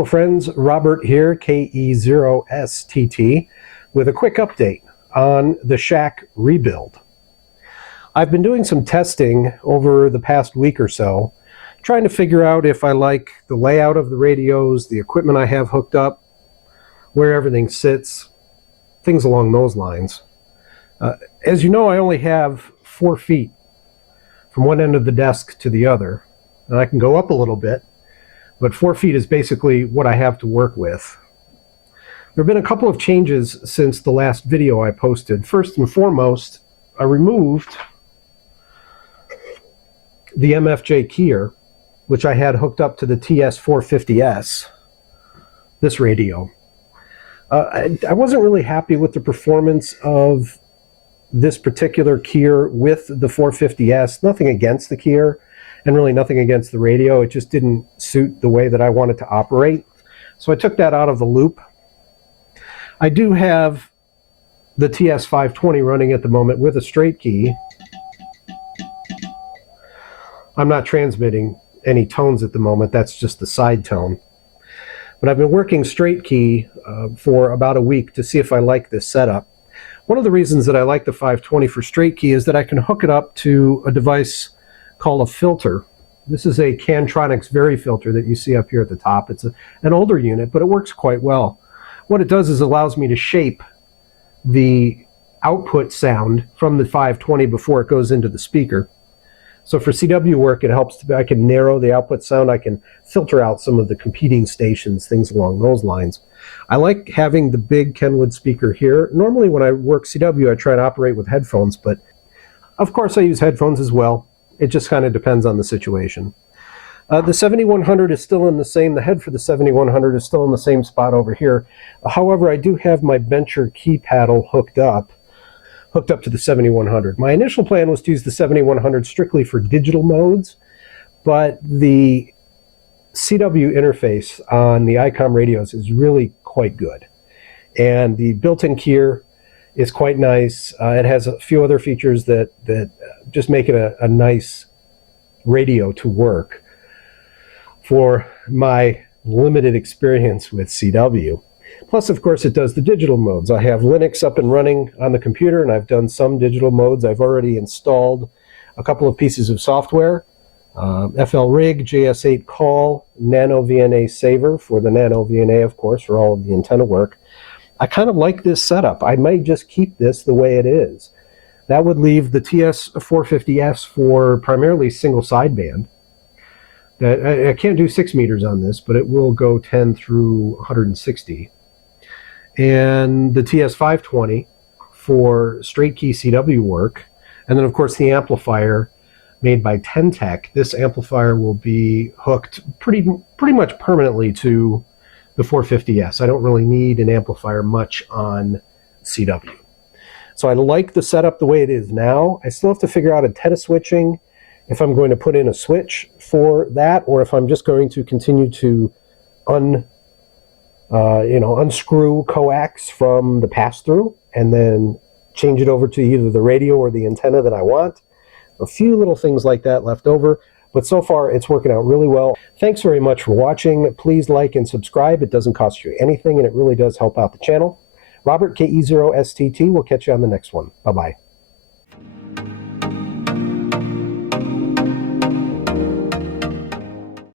Hello friends, Robert here, KE0STT, with a quick update on the Shack rebuild. I've been doing some testing over the past week or so, trying to figure out if I like the layout of the radios, the equipment I have hooked up, where everything sits, things along those lines. As you know, I only have 4 feet from one end of the desk to the other, and I can go up a little bit, but 4 feet is basically what I have to work with. There have been a couple of changes since the last video I posted. First and foremost, I removed the MFJ keyer, which I had hooked up to the TS450S, this radio. I wasn't really happy with the performance of this particular keyer with the 450S. Nothing against the keyer, and really nothing against the radio. It just didn't suit the way that I wanted to operate. So I took that out of the loop. I do have the TS520 running at the moment with a straight key. I'm not transmitting any tones at the moment. That's just the side tone. But I've been working straight key for about a week to see if I like this setup. One of the reasons that I like the 520 for straight key is that I can hook it up to a device called a filter. This is a Cantronics Vari-Filter that you see up here at the top. It's an older unit, but it works quite well. What it does is allows me to shape the output sound from the 520 before it goes into the speaker. So for CW work, it helps I can narrow the output sound. I can filter out some of the competing stations, things along those lines. I like having the big Kenwood speaker here. Normally when I work CW, I try to operate with headphones, but of course I use headphones as well. It just kind of depends on the situation. The 7100 is still in the same, the head for the 7100 is still in the same spot over here. However, I do have my Bencher key paddle hooked up to the 7100. My initial plan was to use the 7100 strictly for digital modes, but the CW interface on the ICOM radios is really quite good. And the built-in keyer is quite nice. It has a few other features that just make it a nice radio to work for my limited experience with CW. Plus, of course, it does the digital modes. I have Linux up and running on the computer, and I've done some digital modes. I've already installed a couple of pieces of software, FLRig, JS8 Call, Nano VNA Saver for the Nano VNA, of course, for all of the antenna work. I kind of like this setup. I might just keep this the way it is. That would leave the TS450S for primarily single sideband. I can't do 6 meters on this, but it will go 10 through 160. And the TS520 for straight key CW work. And then, of course, the amplifier made by Ten-Tec. This amplifier will be hooked pretty much permanently to the 450S. I don't really need an amplifier much on CW. So I like the setup the way it is now. I still have to figure out antenna switching, if I'm going to put in a switch for that, or if I'm just going to continue to unscrew coax from the pass-through and then change it over to either the radio or the antenna that I want. A few little things like that left over, but so far it's working out really well. Thanks very much for watching. Please like and subscribe. It doesn't cost you anything, and it really does help out the channel. Robert, KE0STT. We'll catch you on the next one. Bye-bye.